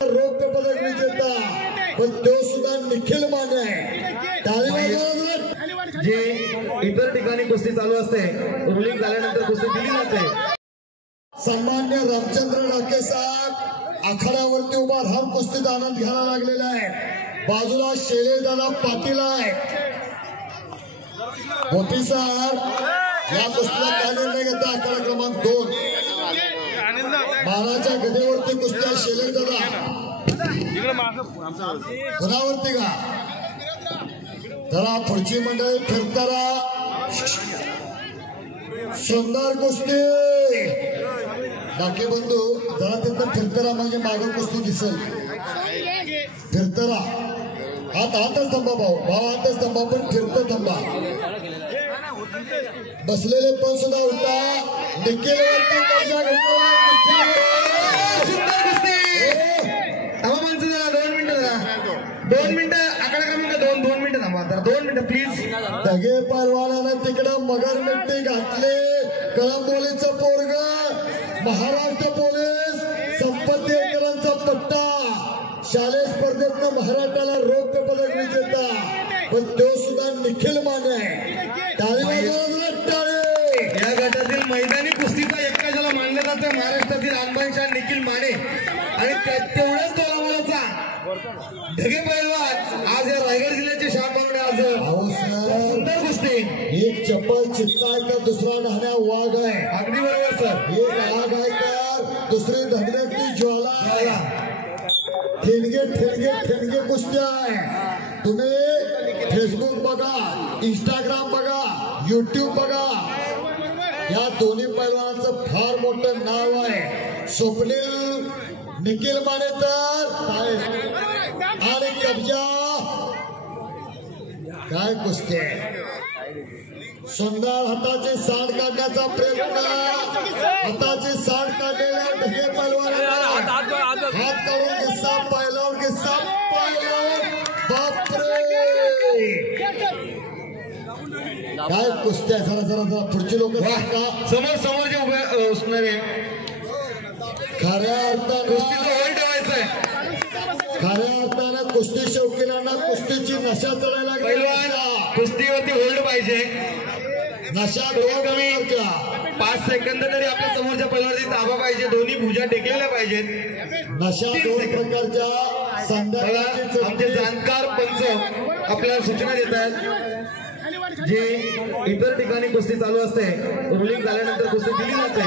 रौप्य पदक विजेता पण तो सुद्धा निखिल माने जे इतर ठिकाणी कुस्ती चालू असते रुलिंग झाल्यानंतर कुस्ती दिली जाते। सन्मान्य रामचंद्र डाके साहेब आखाड्यावरती उभा राहून कुस्तीत आनंद घ्यायला लागलेला आहे। बाजूला शैलेशदादा पाटील आहे। मोठी साहेब या कुस्तीला काय निर्णय घेता? आखाडा क्रमांक 2 बाळाच्या गदेवरती कुस्त्या शैलेशदादा गुणावरती का जरा पुढची मंडळी फिरतारा सुंदर कुस्ती डाके बंधू जरा तिथं फिरतारा म्हणजे मागं कुस्ती दिसेल। फिरतारा हातच थांबा भाऊ हातच थांबा पण फिरत थांबा। बसलेले पण सुद्धा उठा निखिलवरती कब्जा घेतला। सुंदर कुस्ती माणसं जरा 2 मिनिटं आकडा क्रमांक 2 मिनिटं थांबा जरा 2 मिनिटं प्लीज। दगे पहलवानानं तिकडं मगर मिट्टी घातले। कळंबोलीचं पोरग महाराष्ट्र पोलीस संपत्ती एकरांचा पट्टा शालेय स्पर्धेतनं महाराष्ट्राला रौप्य पदक विजेता पण तो सुद्धा निखिल माने या गटातील मैदानी कुस्तीचा एक्का ज्याला मानलं जातं महाराष्ट्रातील आणबाईशान निखिल माने आणि तेवढ्याच तोलामालाचा ढगे पैलवान आज या रायगड जिल्ह्याचे शान बनवणे। आज सुंदर कुस्ती एक चप्पल चित्ता आहे तर दुसरा ढाण्या वाघ आहे। अगदी बरोबर सर। एक वाघ आहे तर दुसरी धगधगती ज्वाला आहे। ठिणगे कुस्त्या आहे। तुम्ही फेसबुक बघा इंस्टाग्राम बघा युट्यूब बघा या दोन्ही पैलवानाचं फार मोठं नाव आहे। स्वप्नील निखिल माने तर आणि कब्जा काय कुस्ती आहे। सुंदर हाताची सांड काढण्याचा प्रयत्न हाताची सांड काढलेल्या ढगे पैलवानाला हात काढून किस्सा पैलवान बापरे काय कुस्त्या। जरा पुढची लोक समोर जे उभे असणारे खऱ्या अर्थानं कुस्ती शौकीनांना कुस्तीची नशा चढायला कुस्तीवरती होल्ड पाहिजे। नशा 5 सेकंद तरी आपल्या समोरच्या पैलवानावरती ताबा पाहिजे। दोन्ही भुजा टेकलेल्या पाहिजेत। नशा 2 प्रकारच्या संदर्भाचे आमचे जाणकार पंच आपल्याला सूचना देत आहेत। जे इतर ठिकाणी कुस्ती चालू असते रुलिंग झाल्यानंतर कुस्ती दिली जाते।